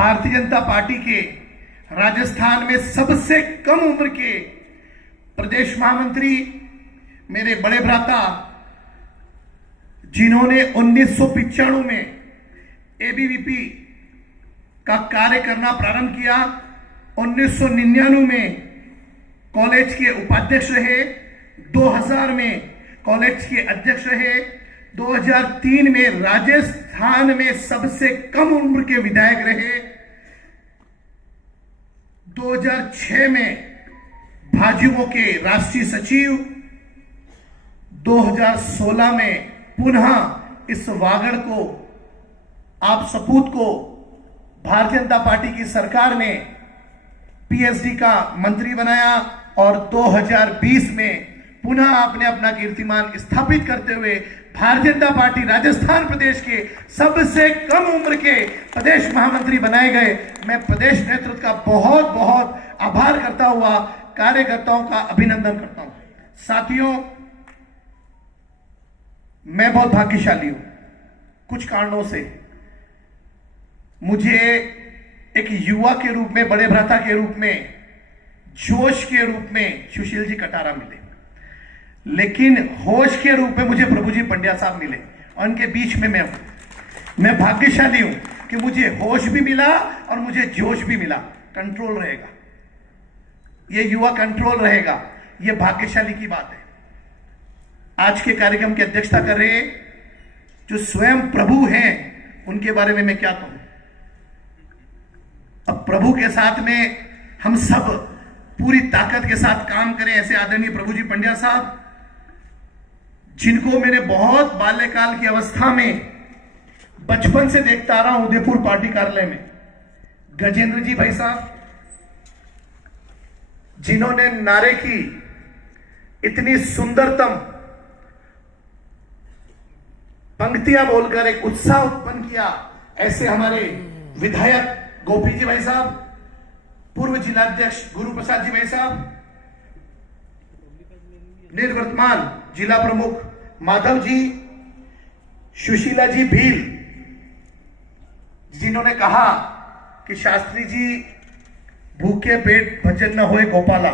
Bharatiya Janata party के राजस्थान में सबसे कम उम्र के प्रदेश महामंत्री मेरे बड़े भ्राता, जिन्होंने 1995 में एबीवीपी का कार्य करना प्रारंभ किया, 1999 में कॉलेज के उपाध्यक्ष रहे, 2000 में कॉलेज के अध्यक्ष रहे, 2003 में राजस्थान में सबसे कम उम्र के विधायक रहे, 2006 में भाजपा के राष्ट्रीय सचिव, 2016 में पुनः इस वागड़ को, आप सपूत को भारतीय जनता पार्टी की सरकार ने पीएचडी का मंत्री बनाया और 2020 में पुनः आपने अपना कीर्तिमान स्थापित करते हुए भारतीय जनता पार्टी राजस्थान प्रदेश के सबसे कम उम्र के प्रदेश महामंत्री बनाए गए। मैं प्रदेश नेतृत्व का बहुत बहुत आभार करता हुआ कार्यकर्ताओं का अभिनंदन करता हूं। साथियों, मैं बहुत भाग्यशाली हूं। कुछ कारणों से मुझे एक युवा के रूप में, बड़े भ्राता के रूप में, जोश के रूप में सुशील जी कटारा मिले, लेकिन होश के रूप में मुझे प्रभु जी पंड्या साहब मिले और उनके बीच में मैं हूं। मैं भाग्यशाली हूं कि मुझे होश भी मिला और मुझे जोश भी मिला। कंट्रोल रहेगा, ये युवा कंट्रोल रहेगा, ये भाग्यशाली की बात है। आज के कार्यक्रम की अध्यक्षता कर रहे जो स्वयं प्रभु हैं, उनके बारे में मैं क्या कहूं। अब प्रभु के साथ में हम सब पूरी ताकत के साथ काम करें, ऐसे आदरणीय प्रभु जी पंड्या साहब, जिनको मैंने बहुत बाल्यकाल की अवस्था में बचपन से देखता आ रहा हूं उदयपुर पार्टी कार्यालय में। गजेंद्र जी भाई साहब, जिन्होंने नारे की इतनी सुंदरतम पंक्तियां बोलकर एक उत्साह उत्पन्न किया, ऐसे हमारे विधायक गोपी जी भाई साहब, पूर्व जिलाध्यक्ष गुरु प्रसाद जी भाई साहब, निर्वर्तमान जिला प्रमुख माधव जी, सुशीला जी भील, जिन्होंने कहा कि शास्त्री जी भूखे पेट भजन न होए गोपाला,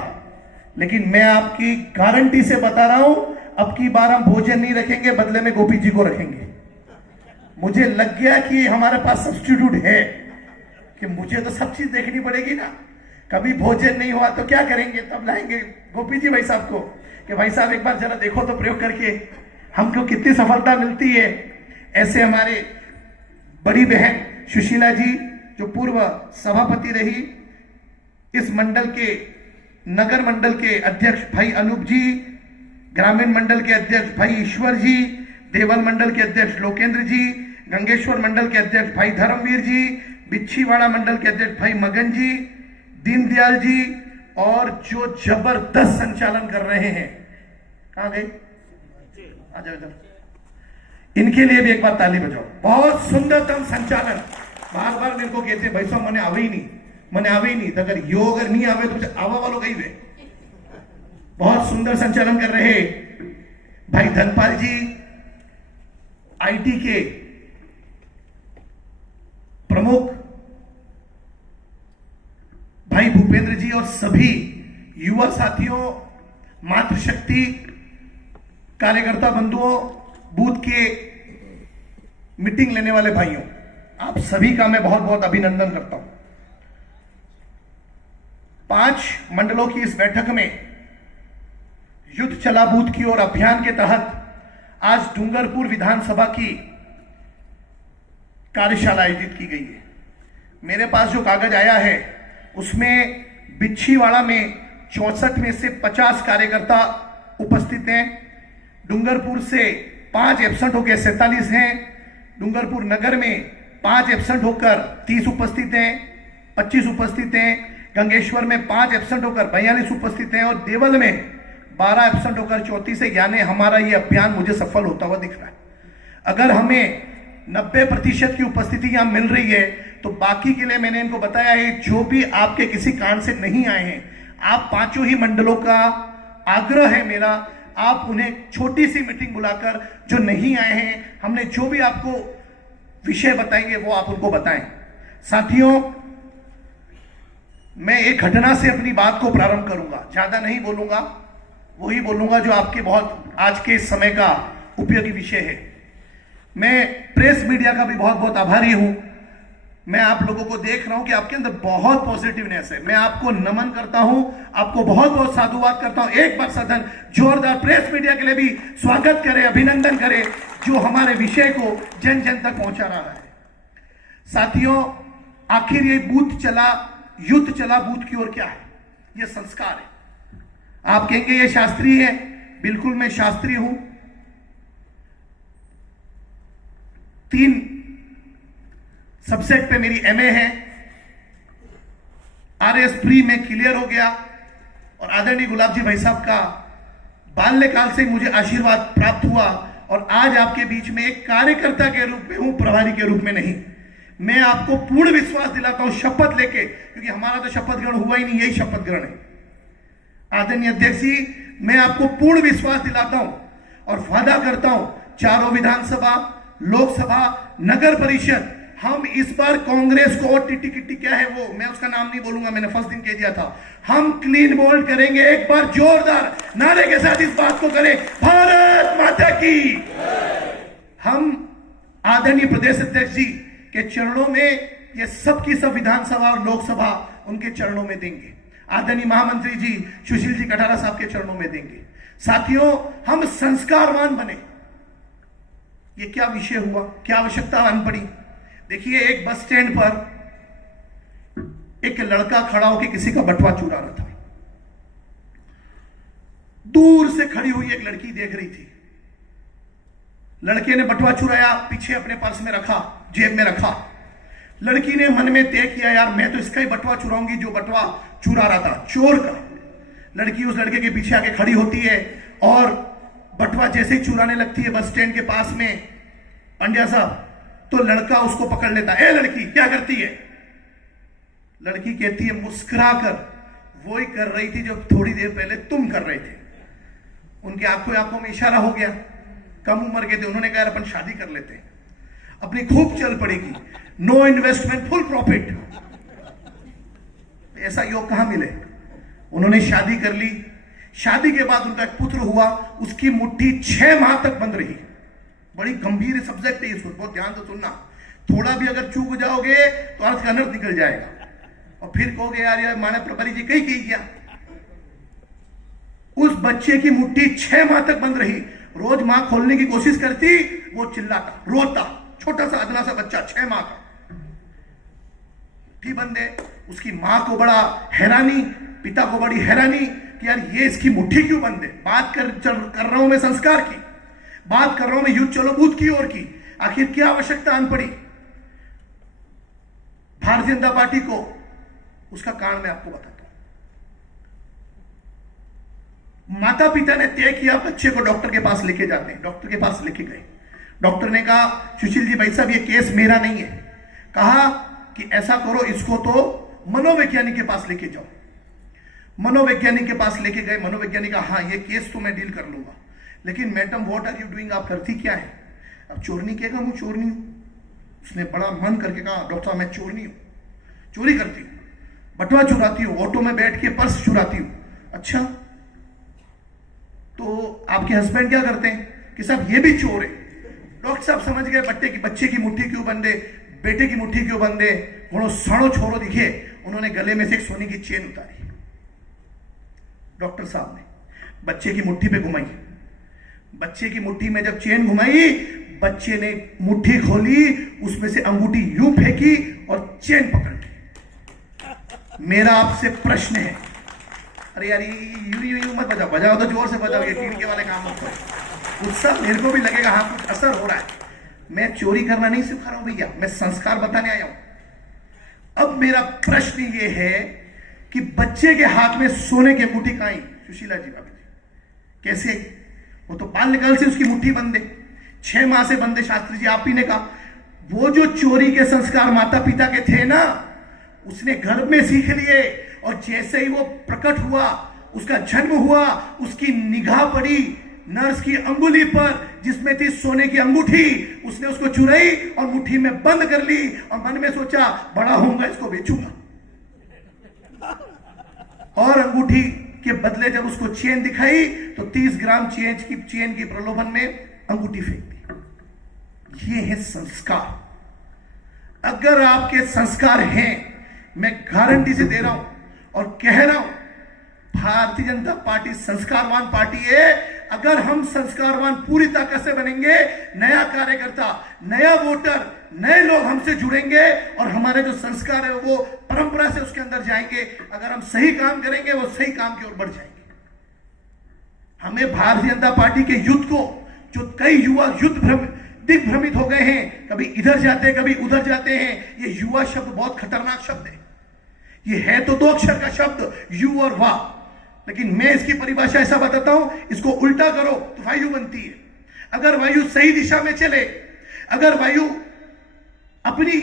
लेकिन मैं आपकी गारंटी से बता रहा हूं, अब की बार हम भोजन नहीं रखेंगे, बदले में गोपी जी को रखेंगे। मुझे लग गया कि हमारे पास सब्स्टिट्यूट है, कि मुझे तो सब चीज देखनी पड़ेगी ना। कभी भोजन नहीं हुआ तो क्या करेंगे, तब लाएंगे गोपी जी भाई साहब को कि भाई साहब एक बार जरा देखो तो प्रयोग करके हमको कितनी सफलता मिलती है। ऐसे हमारे बड़ी बहन सुशीला जी, जो पूर्व सभापति रही, इस मंडल के, नगर मंडल के अध्यक्ष भाई अनूप जी, ग्रामीण मंडल के अध्यक्ष भाई ईश्वर जी, देवल मंडल के अध्यक्ष लोकेंद्र जी, गंगेश्वर मंडल के अध्यक्ष भाई धर्मवीर जी, बिच्छीवाड़ा मंडल के अध्यक्ष भाई मगन जी, दीनदयाल जी, और जो जबरदस्त संचालन कर रहे हैं, कहां गए, आ जाओ इधर, इनके लिए भी एक बार ताली बजाओ। बहुत सुंदरतम संचालन। बार बार मेरे को कहते भाई साहब मैंने आवे ही नहीं, तो अगर यो अगर नहीं आवे तो आवा वालों कही वे। बहुत सुंदर संचालन कर रहे भाई धनपाल जी, आईटी के प्रमुख भाई भूपेंद्र जी, और सभी युवा साथियों, मातृशक्ति कार्यकर्ता बंधुओं, बूथ के मीटिंग लेने वाले भाइयों, आप सभी का मैं बहुत बहुत अभिनंदन करता हूं। 5 मंडलों की इस बैठक में युद्ध चला बूथ की ओर अभियान के तहत आज डूंगरपुर विधानसभा की कार्यशाला आयोजित की गई है। मेरे पास जो कागज आया है उसमें बिच्छीवाड़ा में 64 में से 50 कार्यकर्ता उपस्थित हैं, डूंगरपुर से 5 एब्सेंट होकर 47 हैं, डूंगरपुर नगर में 5 एब्सेंट होकर 30 उपस्थित हैं, 25 उपस्थित हैं, गंगेश्वर में 5 एब्सेंट होकर 42 उपस्थित हैं, और देवल में 12 एब्सेंट होकर 34 है। यानी हमारा ये अभियान मुझे सफल होता हुआ दिख रहा है। अगर हमें 90% की उपस्थिति यहां मिल रही है तो बाकी के लिए मैंने इनको बताया है, जो भी आपके किसी कारण से नहीं आए हैं, आप 5 ही मंडलों का आग्रह है मेरा, आप उन्हें छोटी सी मीटिंग बुलाकर, जो नहीं आए हैं, हमने जो भी आपको विषय बताएंगे वो आप उनको बताएं। साथियों, मैं एक घटना से अपनी बात को प्रारंभ करूंगा, ज्यादा नहीं बोलूंगा, वही बोलूंगा जो आपके बहुत आज के समय का उपयोगी विषय है। मैं प्रेस मीडिया का भी बहुत बहुत आभारी हूं। मैं आप लोगों को देख रहा हूं कि आपके अंदर बहुत पॉजिटिवनेस है। मैं आपको नमन करता हूं, आपको बहुत बहुत साधुवाद करता हूं। एक बार सदन जोरदार प्रेस मीडिया के लिए भी स्वागत करे, अभिनंदन करे, जो हमारे विषय को जन जन तक पहुंचा रहा है। साथियों, आखिर ये बूथ चला, युद्ध चला बूथ की ओर क्या है? ये संस्कार है। आप कहेंगे ये शास्त्रीय है, बिल्कुल मैं शास्त्रीय हूं। 3 सब्जेक्ट पे मेरी एमए है, आरएस प्री में क्लियर हो गया, और आदरणीय गुलाब जी भाई साहब का बाल्यकाल से मुझे आशीर्वाद प्राप्त हुआ, और आज आपके बीच में एक कार्यकर्ता के रूप में हूं, प्रभारी के रूप में नहीं। मैं आपको पूर्ण विश्वास दिलाता हूं शपथ लेके, क्योंकि हमारा तो शपथ ग्रहण हुआ ही नहीं, यही शपथ ग्रहण है। आदरणीय अध्यक्ष जी, मैं आपको पूर्ण विश्वास दिलाता हूं और वादा करता हूं, चारों विधानसभा, लोकसभा, नगर परिषद, हम इस बार कांग्रेस को, और टिट्टी किट्टी क्या है वो, मैं उसका नाम नहीं बोलूंगा, मैंने फर्स्ट दिन कह दिया था, हम क्लीन बोल्ड करेंगे। एक बार जोरदार नारे के साथ इस बात को करें, भारत माता की। हम आदरणीय प्रदेश अध्यक्ष जी के चरणों में ये सब की सब विधानसभा और लोकसभा उनके चरणों में देंगे। आदरणीय महामंत्री जी सुशील जी कटारा साहब के चरणों में देंगे। साथियों, हम संस्कारवान बने। ये क्या विषय हुआ, क्या आवश्यकता आन पड़ी? देखिए, एक बस स्टैंड पर एक लड़का खड़ा होकर किसी का बटुआ चुरा रहा था। दूर से खड़ी हुई एक लड़की देख रही थी। लड़के ने बटुआ चुराया, पीछे अपने पर्स में रखा, जेब में रखा। लड़की ने मन में तय किया, यार मैं तो इसका ही बटुआ चुराऊंगी जो बटुआ चुरा रहा था, चोर का। लड़की उस लड़के के पीछे आके खड़ी होती है और बटुआ जैसे ही चुराने लगती है बस स्टैंड के पास में, पंड्या साहब, तो लड़का उसको पकड़ लेता है। ए लड़की, क्या करती है? लड़की कहती है मुस्कुराकर, वो ही कर रही थी जो थोड़ी देर पहले तुम कर रहे थे। उनकी आंखों में इशारा हो गया। कम उम्र के थे, उन्होंने कहा अपन शादी कर लेते हैं, अपनी खूब चल पड़ेगी, नो इन्वेस्टमेंट फुल प्रॉफिट। ऐसा योग कहां मिले? उन्होंने शादी कर ली। शादी के बाद उनका एक पुत्र हुआ, उसकी मुट्ठी 6 माह तक बंद रही। बड़ी गंभीर सब्जेक्ट है इसको, बहुत ध्यान से सुनना। थोड़ा भी अगर चूक जाओगे तो अर्थ का अनर्थ निकल जाएगा, और फिर कहोगे यार माने प्रभारी जी कहीं किया। उस बच्चे की मुट्ठी 6 माह तक बंद रही। रोज मां खोलने की कोशिश करती, वो चिल्लाता, रोता, छोटा सा अदना सा बच्चा 6 माह का बंद है। उसकी मां को बड़ा हैरानी, पिता को बड़ी हैरानी कि यार ये इसकी मुट्ठी क्यों बंद है। बात कर रहा हूं मैं संस्कार की, बात कर रहा हूं मैं युद्ध चलो बूथ की ओर की। आखिर क्या आवश्यकता आन पड़ी भारतीय जनता पार्टी को? उसका कारण मैं आपको बताता हूं। माता पिता ने तय किया बच्चे को डॉक्टर के पास लेके जाते हैं। डॉक्टर के पास लेके गए। डॉक्टर ने कहा, सुशील जी भाई साहब ये केस मेरा नहीं है। कहा कि ऐसा करो, इसको तो मनोवैज्ञानिक के पास लेके जाओ। मनोवैज्ञानिक के पास लेके गए। मनोवैज्ञानिक कहा, हाँ ये केस तो मैं डील कर लूंगा, लेकिन madam what are you doing, आप करती क्या है? अब चोरनी कहेगा मैं चोर नहीं हूं। उसने बड़ा मन करके कहा, डॉक्टर साहब मैं चोर नहीं हूं, चोरी करती हूं, बटुआ चुराती हूं, ऑटो में बैठ के पर्स चुराती हूं। अच्छा, तो आपके हस्बैंड क्या करते हैं? कि साहब ये भी चोर है। डॉक्टर साहब समझ गए, बच्चे की मुट्ठी क्यों बंदे, बेटे की मुट्ठी क्यों बंदे। घोड़ो सड़ो छोरो दिखे। उन्होंने गले में से एक सोने की चेन उतारी। डॉक्टर साहब ने बच्चे की मुट्ठी पे घुमाई। बच्चे की मुट्ठी में जब चेन घुमाई, बच्चे ने मुट्ठी खोली, उसमें से अंगूठी यूं फेंकी और चेन पकड़ ली। मेरा आपसे प्रश्न है, अरे यार यू मत बजाओ, बजाओ तो जोर से बजाओ, ये टीवी के वाले काम मत करो। उत्साह मेरे को भी लगेगा, हाँ कुछ असर हो रहा है। मैं चोरी करना नहीं सिखा रहा हूं भैया, मैं संस्कार बताने आया हूं। अब मेरा प्रश्न ये है कि बच्चे के हाथ में सोने की अंगूठी कहां आई? सुशीला जी भाभी जी, कैसे? वो तो बाल्यकाल से उसकी मुट्ठी बंद है, 6 माह से बंद है। शास्त्री जी आप ही ने कहा, वो जो चोरी के संस्कार माता पिता के थे ना, उसने घर में सीख लिए, और जैसे ही वो प्रकट हुआ, उसका जन्म हुआ, उसकी निगाह पड़ी नर्स की अंगुली पर जिसमें थी सोने की अंगूठी, उसने उसको चुराई और मुट्ठी में बंद कर ली और मन में सोचा बड़ा होऊंगा इसको बेचूंगा। और अंगूठी के बदले जब उसको चेन दिखाई तो 30 ग्राम चेन की प्रलोभन में अंगूठी फेंक दी। ये है संस्कार। अगर आपके संस्कार हैं, मैं गारंटी से दे रहा हूं और कह रहा हूं, भारतीय जनता पार्टी संस्कारवान पार्टी है। अगर हम संस्कारवान पूरी ताकत से बनेंगे, नया कार्यकर्ता, नया वोटर, नए लोग हमसे जुड़ेंगे और हमारे जो संस्कार है वो परंपरा से उसके अंदर जाएंगे। अगर हम सही काम करेंगे, वो सही काम की ओर बढ़ जाएंगे। हमें भारतीय जनता पार्टी के युद्ध को, जो कई युवा दिग्भ्रमित हो गए हैं, कभी इधर जाते हैं कभी उधर जाते हैं। ये युवा शब्द बहुत खतरनाक शब्द है। ये है तो 2 अक्षर का शब्द, यू और वाह, लेकिन मैं इसकी परिभाषा ऐसा बताता हूं, इसको उल्टा करो तो वायु बनती है। अगर वायु सही दिशा में चले, अगर वायु अपनी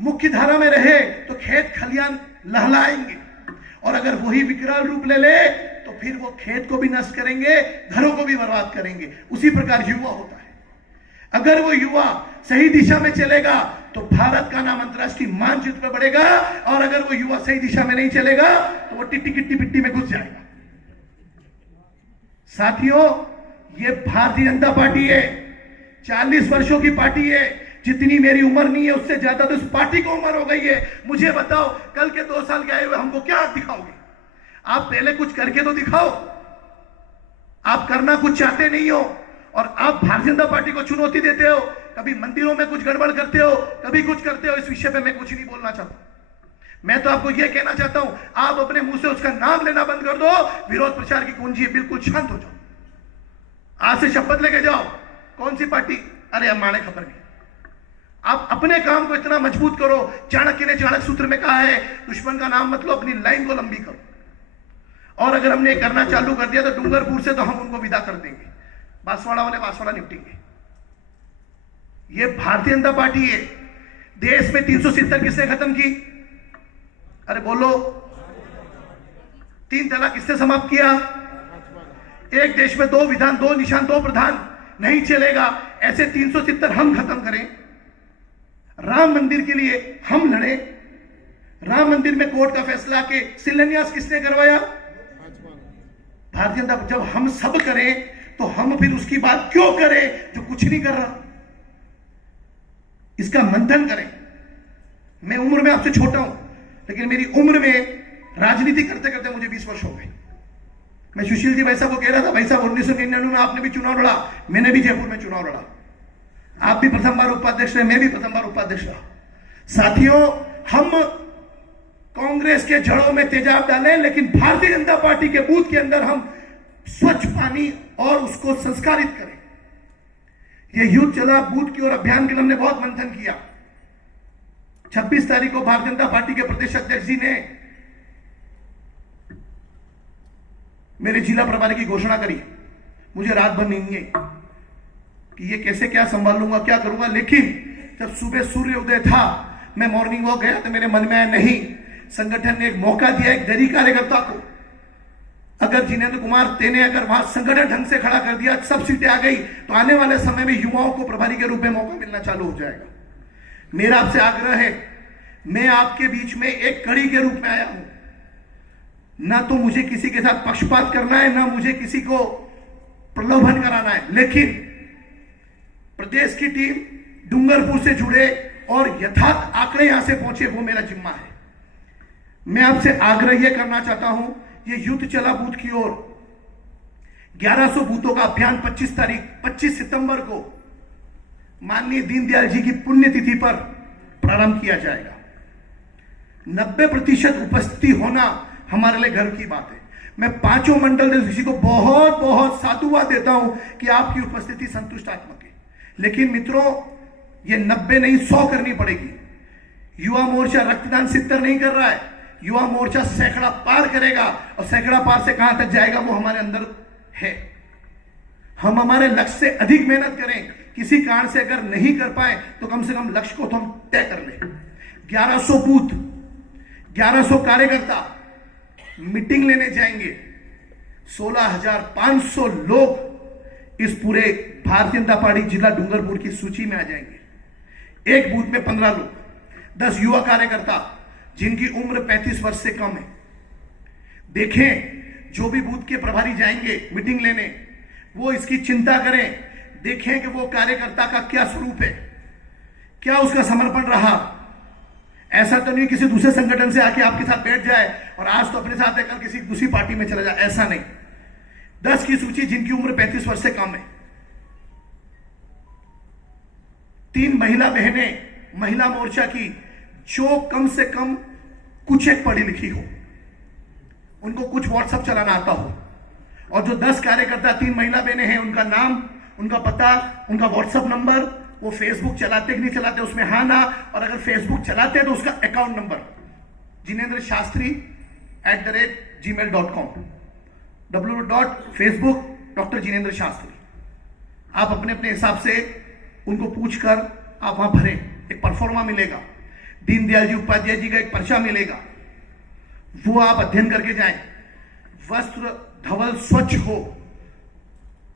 मुख्य धारा में रहे तो खेत खलियान लहलाएंगे, और अगर वही विकराल रूप ले ले तो फिर वो खेत को भी नष्ट करेंगे, घरों को भी बर्बाद करेंगे। उसी प्रकार युवा होता है। अगर वो युवा सही दिशा में चलेगा तो भारत का नाम अंतरराष्ट्रीय मानचित्र पर बढ़ेगा, और अगर वो युवा सही दिशा में नहीं चलेगा तो वो टिट्टी किट्टी पिट्टी में घुस जाएगा। साथियों, ये भारतीय जनता पार्टी है, 40 वर्षों की पार्टी है। जितनी मेरी उम्र नहीं है उससे ज्यादा तो इस पार्टी को उम्र हो गई है। मुझे बताओ, कल के 2 साल के आए हुए हमको क्या दिखाओगे? आप पहले कुछ करके तो दिखाओ। आप करना कुछ चाहते नहीं हो और आप भारतीय जनता पार्टी को चुनौती देते हो। कभी मंदिरों में कुछ गड़बड़ करते हो, कभी कुछ करते हो। इस विषय पे मैं कुछ नहीं बोलना चाहता। मैं तो आपको यह कहना चाहता हूं, आप अपने मुंह से उसका नाम लेना बंद कर दो। विरोध प्रचार की कुंजी, बिल्कुल शांत हो जाओ। आज से शपथ लेके जाओ। कौन सी पार्टी? अरे हमारे खबर नहीं। आप अपने काम को इतना मजबूत करो। चाणक्य ने चाणक्य सूत्र में कहा है, दुश्मन का नाम मत लो, अपनी लाइन को लंबी करो। और अगर हमने करना चालू कर दिया तो डूंगरपुर से तो हम उनको विदा कर देंगे, बांसवाड़ा वाले बांसवाड़ा निपटेंगे। ये भारतीय जनता पार्टी है। देश में 370 किसने खत्म की? अरे बोलो। 3 तलाक किसने समाप्त किया? एक देश में 2 विधान, 2 निशान, 2 प्रधान नहीं चलेगा। ऐसे 370 हम खत्म करें। राम मंदिर के लिए हम लड़े। राम मंदिर में कोर्ट का फैसला के शिलान्यास किसने करवाया? भारतीय जनता। जब हम सब करें तो हम फिर उसकी बात क्यों करें जो कुछ नहीं कर रहा? इसका मंथन करें। मैं उम्र में आपसे छोटा हूं, लेकिन मेरी उम्र में राजनीति करते करते मुझे 20 वर्ष हो गए। मैं सुशील जी भाई साहब को कह रहा था, भाई साहब 1999 में आपने भी चुनाव लड़ा, मैंने भी जयपुर में चुनाव लड़ा। आप भी प्रथम बार उपाध्यक्ष रहे, मैं भी प्रथम बार उपाध्यक्ष रहा। साथियों, हम कांग्रेस के जड़ों में तेजाब डालें, लेकिन भारतीय जनता पार्टी के बूथ के अंदर हम स्वच्छ पानी और उसको संस्कारित करें। यह युद्ध चला बूथ की ओर अभियान के लिए हमने बहुत मंथन किया। 26 तारीख को भारतीय जनता पार्टी के प्रदेश अध्यक्ष जी ने मेरे जिला प्रभारी की घोषणा करी। मुझे रात भर नींद नहीं कि ये कैसे क्या संभालूंगा, क्या करूंगा। लेकिन जब सुबह सूर्य उदय था, मैं मॉर्निंग वॉक गया तो मेरे मन में आया, नहीं, संगठन ने एक मौका दिया एक गरीब कार्यकर्ता को। अगर जिनेंद्र कुमार तेने अगर वहां संगठन ढंग से खड़ा कर दिया, सब सीटें आ गई, तो आने वाले समय में युवाओं को प्रभारी के रूप में मौका मिलना चालू हो जाएगा। मेरा आपसे आग्रह है, मैं आपके बीच में एक कड़ी के रूप में आया हूं। ना तो मुझे किसी के साथ पक्षपात करना है, ना मुझे किसी को प्रलोभन कराना है, लेकिन प्रदेश की टीम डूंगरपुर से जुड़े और यथार्थ आंकड़े यहां से पहुंचे, वो मेरा जिम्मा है। मैं आपसे आग्रह यह करना चाहता हूं, ये युद्ध चला बूथ की ओर। 1100 बूथों का अभियान 25 सितंबर को माननीय दीनदयाल जी की पुण्यतिथि पर प्रारंभ किया जाएगा। 90% उपस्थिति होना हमारे लिए गर्व की बात है। मैं 5 मंडल किसी को बहुत बहुत साधुवाद देता हूं कि आपकी उपस्थिति संतुष्टात्मक है। लेकिन मित्रों, ये 90 नहीं 100 करनी पड़ेगी। युवा मोर्चा रक्तदान 70 नहीं कर रहा है, युवा मोर्चा सैकड़ा पार करेगा, और सैकड़ा पार से कहां तक जाएगा वो हमारे अंदर है। हम हमारे लक्ष्य से अधिक मेहनत करें। किसी कारण से अगर नहीं कर पाए तो कम से कम लक्ष्य को तो हम तय कर लें। 1100 बूथ, 1100 कार्यकर्ता मीटिंग लेने जाएंगे, 16,500 लोग इस पूरे भारतीय जनता पार्टी जिला डूंगरपुर की सूची में आ जाएंगे। एक बूथ में 15 लोग, 10 युवा कार्यकर्ता जिनकी उम्र 35 वर्ष से कम है। देखें, जो भी बूथ के प्रभारी जाएंगे मीटिंग लेने, वो इसकी चिंता करें, देखें कि वो कार्यकर्ता का क्या स्वरूप है, क्या उसका समर्पण रहा। ऐसा तो नहीं किसी दूसरे संगठन से आके आपके साथ बैठ जाए और आज तो अपने साथ है, कल किसी दूसरी पार्टी में चला जाए, ऐसा नहीं। 10 की सूची जिनकी उम्र 35 वर्ष से कम है। 3 महिला बहनें महिला मोर्चा की, जो कम से कम कुछ एक पढ़ी लिखी हो, उनको कुछ व्हाट्सएप चलाना आता हो, और जो 10 कार्यकर्ता 3 महिला बहनें हैं, उनका नाम, उनका पता, उनका व्हाट्सएप नंबर, वो फेसबुक चलाते कि नहीं चलाते उसमें हाँ ना, और अगर फेसबुक चलाते हैं तो उसका अकाउंट नंबर jineन्द्rshastri@gmail.com, www.facebook Dr. Jinendra Shastri। आप अपने अपने हिसाब से उनको पूछकर आप वहां भरें। एक परफॉर्मा मिलेगा, दीनदयाल जी उपाध्याय जी का एक पर्चा मिलेगा, वो आप अध्ययन करके जाएं। वस्त्र धवल स्वच्छ हो,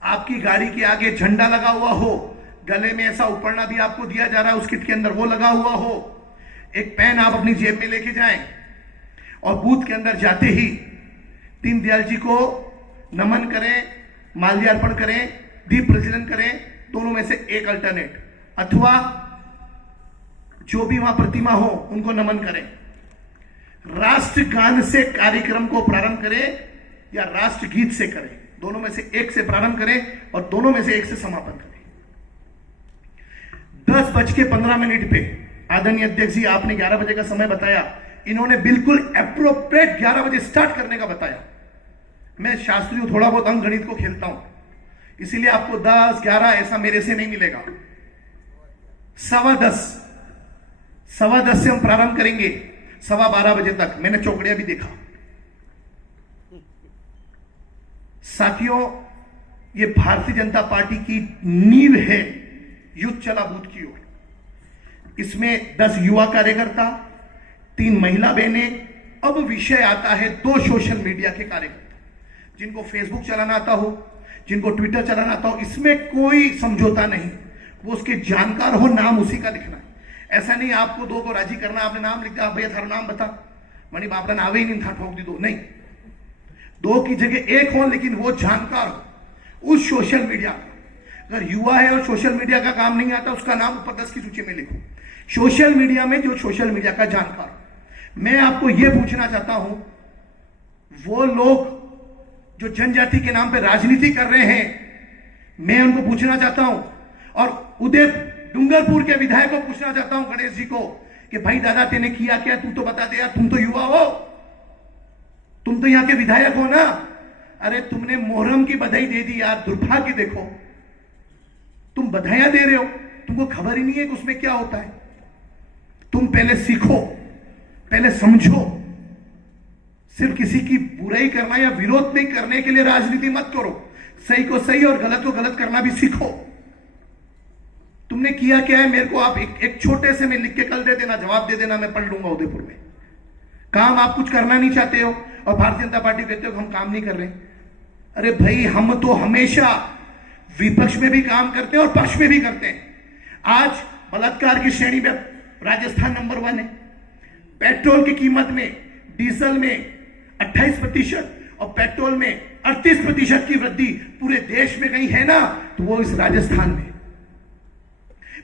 आपकी गाड़ी के आगे झंडा लगा हुआ हो, गले में ऐसा उपरना भी आपको दिया जा रहा है उस किट के अंदर, वो लगा हुआ हो। एक पेन आप अपनी जेब में लेके जाएं और बूथ के अंदर जाते ही दीनदयाल जी को नमन करें, माल्यार्पण करें, दीप प्रज्वलन करें, दोनों में से एक अल्टरनेट, अथवा जो भी वहां प्रतिमा हो उनको नमन करें। राष्ट्रगान से कार्यक्रम को प्रारंभ करें या राष्ट्रगीत से करें, दोनों में से एक से प्रारंभ करें और दोनों में से एक से समापन करें। 10:15 पे आदरणीय अध्यक्ष जी, आपने 11 बजे का समय बताया, इन्होंने बिल्कुल एप्रोप्रिएट 11 बजे स्टार्ट करने का बताया। मैं शास्त्री हूं, थोड़ा बहुत अंक गणित को खेलता हूं, इसीलिए आपको 10, 11 ऐसा मेरे से नहीं मिलेगा। 10:15 से हम प्रारंभ करेंगे 12:15 बजे तक। मैंने चौकड़िया भी देखा। साथियों, ये भारतीय जनता पार्टी की नींव है युद्ध चला बूथ की ओर। इसमें 10 युवा कार्यकर्ता, 3 महिला बहनें। अब विषय आता है 2 सोशल मीडिया के कार्यकर्ता, जिनको फेसबुक चलाना आता हो, जिनको ट्विटर चलाना आता हो। इसमें कोई समझौता नहीं, वो उसके जानकार हो, नाम उसी का लिखना है। ऐसा नहीं आपको 2 को राजी करना, आपने नाम लिख दिया, भैया थारा नाम बता, मणि बापड़ा नावे ही नहीं था, ठोक दी 2 नहीं। 2 की जगह 1 हो, लेकिन वो जानकार हो उस सोशल मीडिया का। अगर युवा है और सोशल मीडिया का काम नहीं आता, उसका नाम ऊपर 10 की सूची में लिखो। सोशल मीडिया में जो सोशल मीडिया का जानकार। मैं आपको यह पूछना चाहता हूं, वो लोग जो जनजाति के नाम पे राजनीति कर रहे हैं, मैं उनको पूछना चाहता हूं, और उदय डूंगरपुर के विधायक को पूछना चाहता हूं, गणेश जी को, कि भाई दादा तेने किया क्या, तू तो बता दे यार, तुम तो युवा हो, तुम तो यहां के विधायक हो ना। अरे तुमने मोहर्रम की बधाई दे दी यार, दुर्भाग्य देखो, तुम बधाइयां दे रहे हो, तुमको खबर ही नहीं है कि उसमें क्या होता है। तुम पहले सीखो, पहले समझो। सिर्फ किसी की बुराई करना या विरोध नहीं करने के लिए राजनीति मत करो, सही को सही और गलत को गलत करना भी सीखो। तुमने किया क्या है, मेरे को आप एक छोटे से में लिख के कल दे देना, जवाब दे देना, मैं पढ़ लूंगा उदयपुर में। काम आप कुछ करना नहीं चाहते हो और भारतीय जनता पार्टी कहते हो कि हम काम नहीं कर रहे। अरे भाई, हम तो हमेशा विपक्ष में भी काम करते हैं और पक्ष में भी करते हैं। आज बलात्कार की श्रेणी में राजस्थान नंबर 1 है। पेट्रोल की कीमत में, डीजल में 28% और पेट्रोल में 38% की वृद्धि पूरे देश में कहीं है ना, तो वो इस राजस्थान में।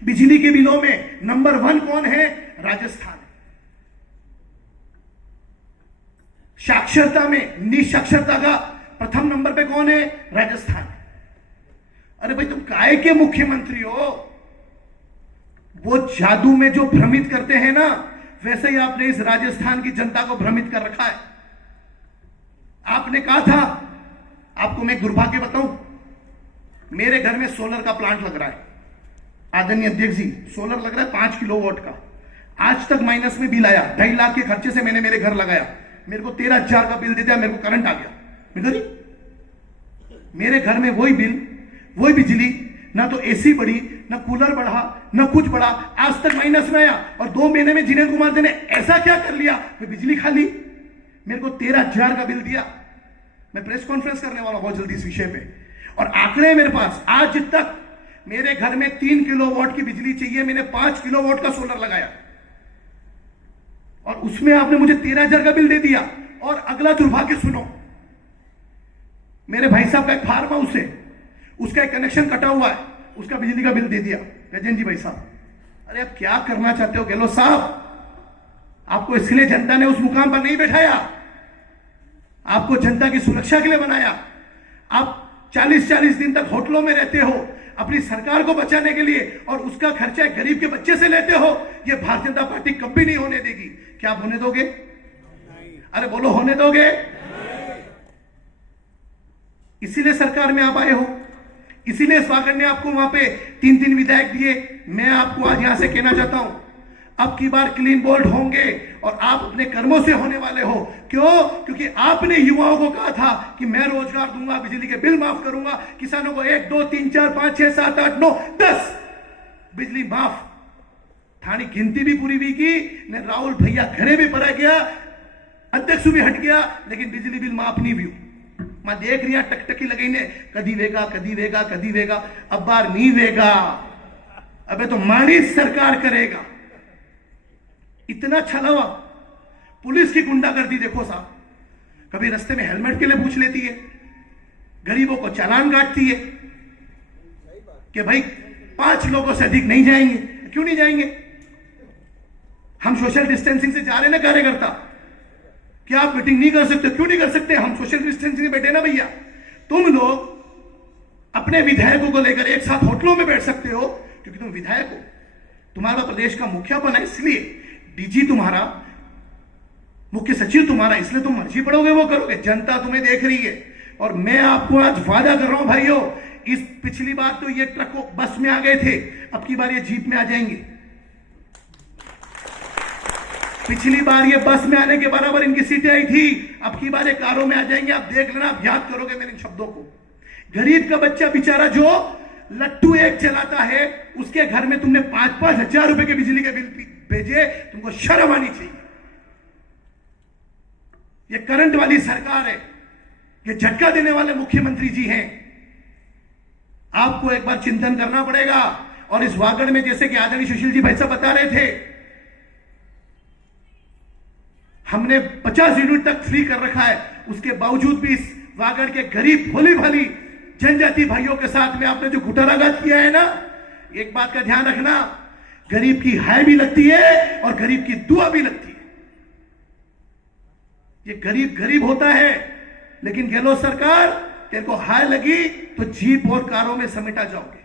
बिजली के बिलों में नंबर 1 कौन है? राजस्थान। साक्षरता में, निसाक्षरता का प्रथम नंबर पे कौन है? राजस्थान। अरे भाई, तुम काय के मुख्यमंत्री हो? वो जादू में जो भ्रमित करते हैं ना, वैसे ही आपने इस राजस्थान की जनता को भ्रमित कर रखा है। आपने कहा था, आपको मैं दुर्भाग्य बताऊं, मेरे घर में सोलर का प्लांट लग रहा है। आदरणीय अध्यक्ष जी, सोलर लग रहा है 5 किलोवाट का। आज तक माइनस में बिल आया, 2.5 लाख के खर्चे से मैंने मेरे घर लगाया, मेरे को 13,000 का बिल दे दिया, मेरे को करंट आ गया। मेरे घर में वही बिल, वही बिजली, ना तो एसी बढ़ी, ना कूलर बढ़ा, ना कुछ बढ़ा, आज तक माइनस में आया। और 2 महीने में जिनेंद्र कुमार जी ने ऐसा क्या कर लिया, मैं बिजली खा ली, मेरे को 13,000 का बिल दिया। मैं प्रेस कॉन्फ्रेंस करने वाला बहुत जल्दी इस विषय पे। और आंकड़े मेरे पास, आज तक मेरे घर में 3 किलोवाट की बिजली चाहिए, मैंने 5 किलोवाट का सोलर लगाया और उसमें आपने मुझे 13,000 का बिल दे दिया। और अगला दुर्भाग्य सुनो, मेरे भाई साहब का एक फार्म हाउस है, उसका एक कनेक्शन कटा हुआ है, उसका बिजली का बिल दे दिया गजेंद्र जी भाई साहब। अरे आप क्या करना चाहते हो गहलोत साहब? आपको इसलिए जनता ने उस मुकाम पर नहीं बैठाया, आपको जनता की सुरक्षा के लिए बनाया। आप 40-40 दिन तक होटलों में रहते हो अपनी सरकार को बचाने के लिए, और उसका खर्चा गरीब के बच्चे से लेते हो। यह भारतीय जनता पार्टी कभी नहीं होने देगी। क्या आप होने दोगे? अरे बोलो, होने दोगे? इसीलिए सरकार में आप आए हो, इसीलिए स्वागत ने आपको वहां पे 3-3 विधायक दिए। मैं आपको आज यहां से कहना चाहता हूं, अब की बार क्लीन बोल्ड होंगे और आप अपने कर्मों से होने वाले हो। क्यों? क्योंकि आपने युवाओं को कहा था कि मैं रोजगार दूंगा, बिजली के बिल माफ करूंगा, किसानों को 1 2 3 4 5 6 7 8 9 10 बिजली माफ। थानी गिनती भी पूरी भी की ने, राहुल भैया घरे भी पड़ा गया, अध्यक्ष भी हट गया, लेकिन बिजली बिल माफ नहीं भी। मैं देख रही टकटकी लगी ने, कदी वेगा कदी वेगा कदी वेगा, अब बार नहीं वेगा, अबे तो मानी सरकार करेगा। इतना छलावा, पुलिस की गुंडागर्दी देखो साहब, कभी रास्ते में हेलमेट के लिए पूछ लेती है, गरीबों को चालान काटती है कि भाई 5 लोगों से अधिक नहीं जाएंगे। क्यों नहीं जाएंगे? हम सोशल डिस्टेंसिंग से जा रहे ना कार्यकर्ता, क्या आप मीटिंग नहीं कर सकते? क्यों नहीं कर सकते? हम सोशल डिस्टेंसिंग में बैठे ना भैया। तुम लोग अपने विधायकों को लेकर एक साथ होटलों में बैठ सकते हो क्योंकि तुम विधायक हो, तुम्हारा प्रदेश का मुखिया बना इसलिए, डीजी तुम्हारा, मुख्य सचिव तुम्हारा, इसलिए तुम मर्जी पड़ोगे वो करोगे। जनता तुम्हें देख रही है और मैं आपको आज वादा कर रहा हूं भाइयों, इस पिछली बार तो ये ट्रकों बस में आ गए थे, अब की बार ये जीप में आ जाएंगे। पिछली बार ये बस में आने के बराबर इनकी सीटें आई थी, अब की बार ये कारों में आ जाएंगे। आप देख लेना, आप याद करोगे मेरे इन शब्दों को। गरीब का बच्चा बेचारा जो लट्टू एक चलाता है, उसके घर में तुमने 5-5 हजार रुपए के बिजली के बिल भेजे, तुमको शर्म आनी चाहिए। ये करंट वाली सरकार है, ये झटका देने वाले मुख्यमंत्री जी हैं। आपको एक बार चिंतन करना पड़ेगा। और इस वागड़ में, जैसे कि आदरणीय सुशील जी भाई साहब बता रहे थे, हमने 50 यूनिट तक फ्री कर रखा है, उसके बावजूद भी इस वागड़ के गरीब भोली भाली जनजाति भाइयों के साथ में आपने जो घुटाराघात किया है ना, एक बात का ध्यान रखना, गरीब की हाय भी लगती है और गरीब की दुआ भी लगती है। ये गरीब गरीब होता है, लेकिन गहलोत सरकार, तेरे को हाय लगी तो जीप और कारों में समेटा जाओगे।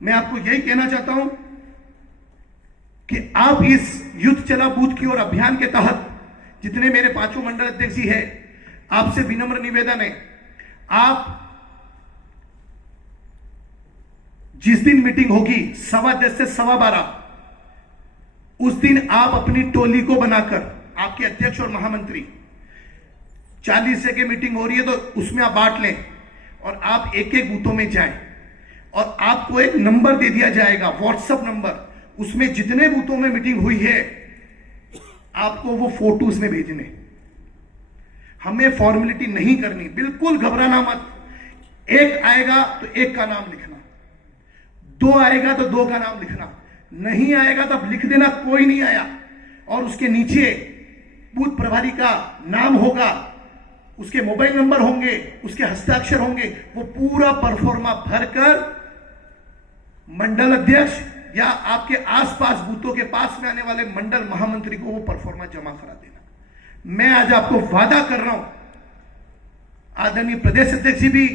मैं आपको यही कहना चाहता हूं कि आप इस युद्ध चला बूथ की ओर अभियान के तहत, जितने मेरे 5 मंडल अध्यक्ष जी है, आपसे विनम्र निवेदन है, आप जिस दिन मीटिंग होगी 10:15 से 12:15, उस दिन आप अपनी टोली को बनाकर, आपके अध्यक्ष और महामंत्री, 40 की मीटिंग हो रही है तो उसमें आप बांट लें और आप एक-एक बूथों में जाएं और आपको एक नंबर दे दिया जाएगा, व्हाट्सएप नंबर, उसमें जितने बूथों में मीटिंग हुई है आपको वो फोटोज में भेजने। हमें फॉर्मेलिटी नहीं करनी, बिल्कुल घबराना मत। एक आएगा तो एक का नाम लिखना, 2 आएगा तो 2 का नाम लिखना, नहीं आएगा तो अब लिख देना कोई नहीं आया, और उसके नीचे बूथ प्रभारी का नाम होगा, उसके मोबाइल नंबर होंगे, उसके हस्ताक्षर होंगे, वो पूरा परफॉर्मा भरकर मंडल अध्यक्ष या आपके आसपास बूथों के पास में आने वाले मंडल महामंत्री को वो परफॉर्मा जमा करा देना। मैं आज आपको वादा कर रहा हूं, आदरणीय प्रदेश अध्यक्ष जी भी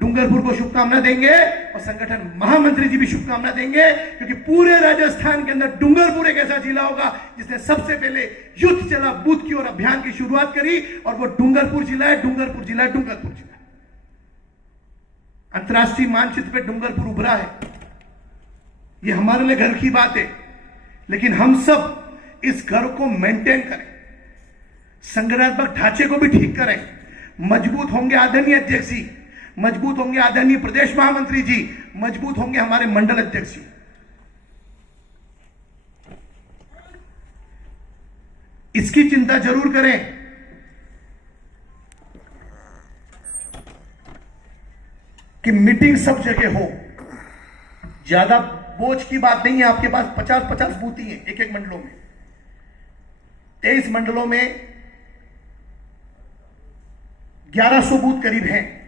डूंगरपुर को शुभकामना देंगे और संगठन महामंत्री जी भी शुभकामना देंगे, क्योंकि पूरे राजस्थान के अंदर डूंगरपुर एक ऐसा जिला होगा जिसने सबसे पहले युद्ध चला बूथ की ओर अभियान की शुरुआत करी, और वो डूंगरपुर जिला है, डूंगरपुर जिला, डूंगरपुर जिला। अंतर्राष्ट्रीय मानचित्र पे डूंगरपुर उभरा है। ये हमारे लिए गर्व की बात है, लेकिन हम सब इस घर को मेंटेन करें, संगठनात्मक ढांचे को भी ठीक करें। मजबूत होंगे आदरणीय अध्यक्ष जी, मजबूत होंगे आदरणीय प्रदेश महामंत्री जी, मजबूत होंगे हमारे मंडल अध्यक्ष जी। इसकी चिंता जरूर करें। कि मीटिंग सब जगह हो। ज्यादा बोझ की बात नहीं है, आपके पास 50-50 बूथ ही हैं एक एक मंडलों में। 23 मंडलों में 1100 बूथ करीब हैं।